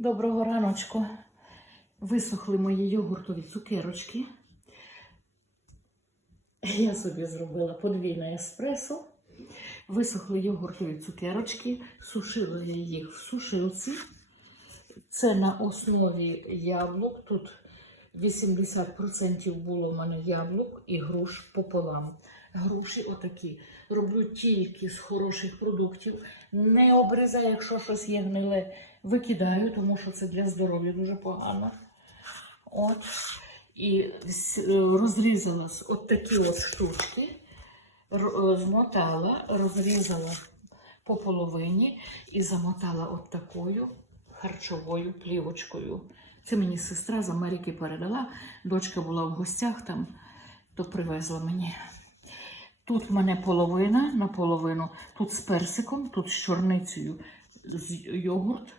Доброго раночку. Висохли мої йогуртові цукерочки. Я собі зробила подвійне еспресо. Висохли йогуртові цукерочки, сушила їх в сушилці. Це на основі яблук. Тут 80% було в мене яблук і груш пополам. Груші отакі. Роблю тільки з хороших продуктів. Не обрізаю, якщо щось є гниле, викидаю, тому що це для здоров'я дуже погано. От. І е, розрізала з- от такі от штучки, е, змотала, розрізала по половині і замотала от такою харчовою плівочкою. Це мені сестра з Америки передала. Дочка була в гостях там, то привезла мені. Тут в мене половина на половину, тут з персиком, тут з чорницею з йогурт,